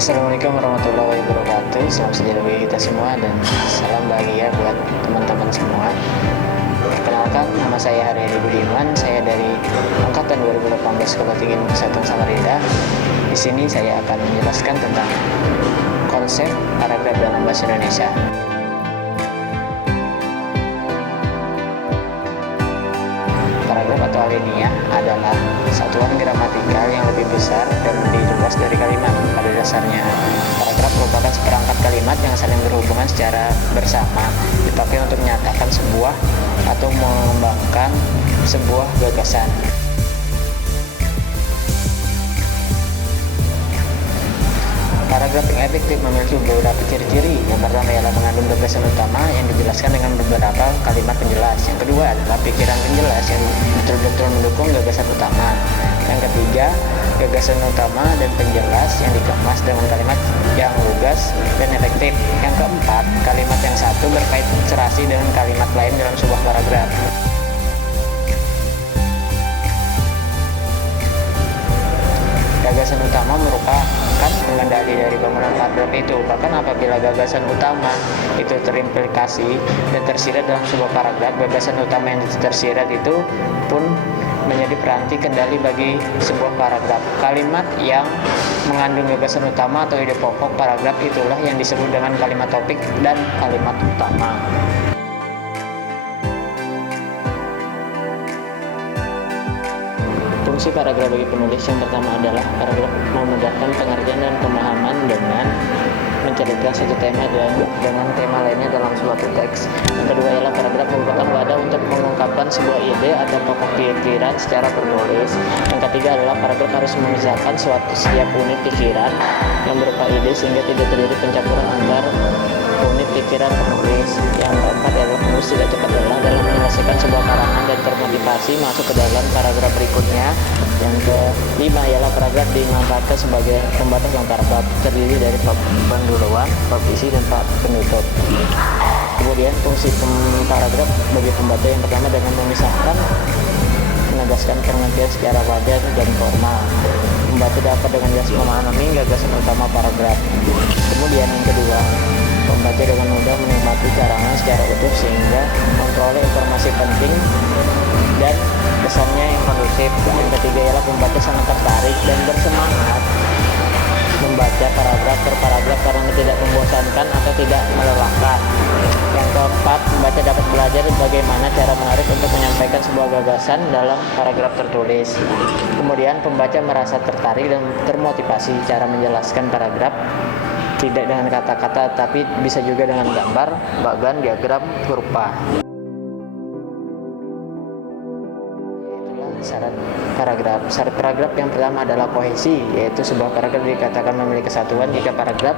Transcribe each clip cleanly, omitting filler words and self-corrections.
Assalamualaikum warahmatullahi wabarakatuh. Selamat sejahtera bagi kita semua dan salam bahagia buat teman-teman semua. Perkenalkan, nama saya Haryadi Budiman. Saya dari angkatan 2018 Sekolah Tinggi Kesehatan Samarinda. Di sini saya akan menjelaskan tentang konsep paragraf dalam bahasa Indonesia. Paragraf atau alinea adalah satuan gramatikal yang lebih besar dan lebih luas dari kalimat. Pada dasarnya, paragraf merupakan seperangkat kalimat yang saling berhubungan secara bersama, dipakai untuk menyatakan sebuah atau mengembangkan sebuah gagasan. Paragraf yang efektif memiliki beberapa ciri-ciri. Yang pertama ialah mengandung gagasan utama yang dijelaskan dengan beberapa kalimat penjelas. Yang kedua adalah pikiran penjelas yang betul-betul mendukung gagasan utama. Yang ketiga, gagasan utama dan penjelas yang dikemas dengan kalimat yang lugas dan efektif. Yang keempat, kalimat yang satu berkait serasi dengan kalimat lain dalam sebuah paragraf. Gagasan utama merupakan pengendali dari bangunan paragraf itu. Bahkan apabila gagasan utama itu terimplikasi dan tersirat dalam sebuah paragraf, gagasan utama yang tersirat itu pun menjadi peranti kendali bagi sebuah paragraf. Kalimat yang mengandung gagasan utama atau ide pokok paragraf itulah yang disebut dengan kalimat topik dan kalimat utama. Fungsi paragraf bagi penulis yang pertama adalah paragraf memudahkan pengertian dan pemahaman dengan menceritakan satu tema dengan tema lainnya dalam suatu teks. Yang kedua ialah paragraf merupakan wadah untuk mengungkapkan sebuah ide atau pokok pikiran secara tertulis. Yang ketiga adalah paragraf harus memisahkan setiap unit pikiran yang berupa ide sehingga tidak terjadi pencampuran antar unit pikiran penulis. Yang keempat adalah penulis tidak cepat lelah dalam menyelesaikan sebuah karangan dan termotivasi masuk ke dalam paragraf berikutnya. Yang kelima ialah paragraf dimanfaatkan sebagai pembatas yang paragraf terdiri dari pendahuluan, bab isi, dan bab penutup. Kemudian fungsi paragraf bagi pembaca yang pertama dengan memisahkan, menegaskan pengertian secara wajar dan formal. Pembaca dapat dengan jelas memahami gagasan utama paragraf. Kemudian yang kedua, pembaca dengan mudah menikmati karangan secara utuh sehingga memperoleh informasi penting dan kesannya yang kondusif. Yang ketiga ialah pembaca sangat tertarik dan bersemangat membaca paragraf per paragraf karena tidak membosankan atau tidak melelahkan. Yang keempat, pembaca dapat belajar bagaimana cara menarik untuk menyampaikan sebuah gagasan dalam paragraf tertulis. Kemudian pembaca merasa tertarik dan termotivasi cara menjelaskan paragraf tidak dengan kata-kata tapi bisa juga dengan gambar, bahkan diagram, kurva. Syarat paragraf. Syarat paragraf yang pertama adalah kohesi, yaitu sebuah paragraf dikatakan memiliki kesatuan jika paragraf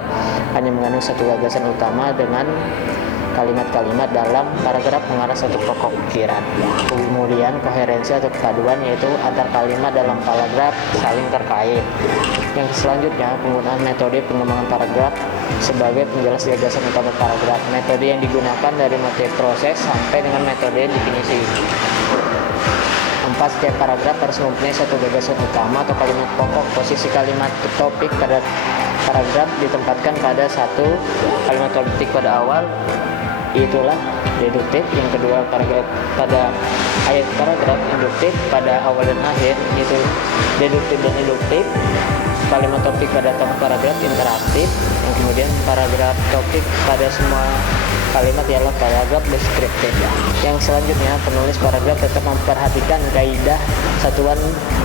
hanya mengandung satu gagasan utama dengan kalimat-kalimat dalam paragraf mengarah satu pokok pikiran. Kemudian koherensi atau kepaduan, yaitu antar kalimat dalam paragraf saling terkait. Yang selanjutnya, penggunaan metode pengembangan paragraf sebagai penjelas gagasan utama paragraf. Metode yang digunakan dari metode proses sampai dengan metode definisi. 4. Setiap paragraf harus mempunyai satu gagasan utama atau kalimat pokok. Posisi kalimat topik pada paragraf ditempatkan pada satu kalimat topik pada awal, itulah deduktif. Yang kedua, paragraf pada ayat paragraf induktif pada awal dan akhir, itu deduktif dan induktif. Kalimat topik pada tengah paragraf interaktif. Yang kemudian paragraf topik pada semua kalimat ialah paragraf deskriptif. Yang selanjutnya, penulis paragraf tetap memperhatikan kaidah satuan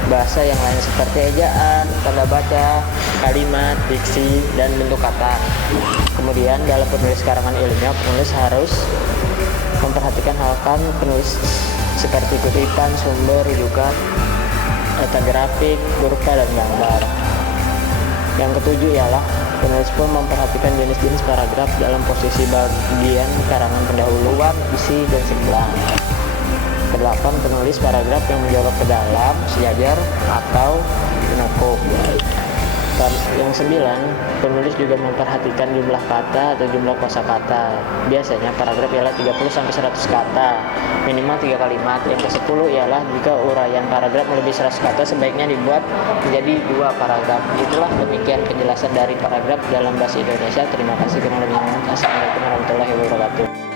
bahasa yang lain seperti ejaan, tanda baca, kalimat, diksi, dan bentuk kata. Kemudian dalam penulis karangan ilmiah, penulis harus memperhatikan hal penulis seperti kutipan, sumber, rujukan, data grafik, kurva, dan gambar. Yang ketujuh ialah penulis pun memperhatikan jenis-jenis paragraf dalam posisi bagian karangan pendahuluan, isi, dan sebelah. Kedelapan, penulis paragraf yang menjawab ke dalam, sejajar, atau penutup. Yang 9, penulis juga memperhatikan jumlah kata atau jumlah kosakata. Biasanya paragraf ialah 30 sampai 100 kata, minimal 3 kalimat. Yang ke-10 ialah jika uraian paragraf melebihi 100 kata sebaiknya dibuat menjadi 2 paragraf. Itulah demikian penjelasan dari paragraf dalam bahasa Indonesia. Terima kasih. Assalamualaikum warahmatullahi wabarakatuh.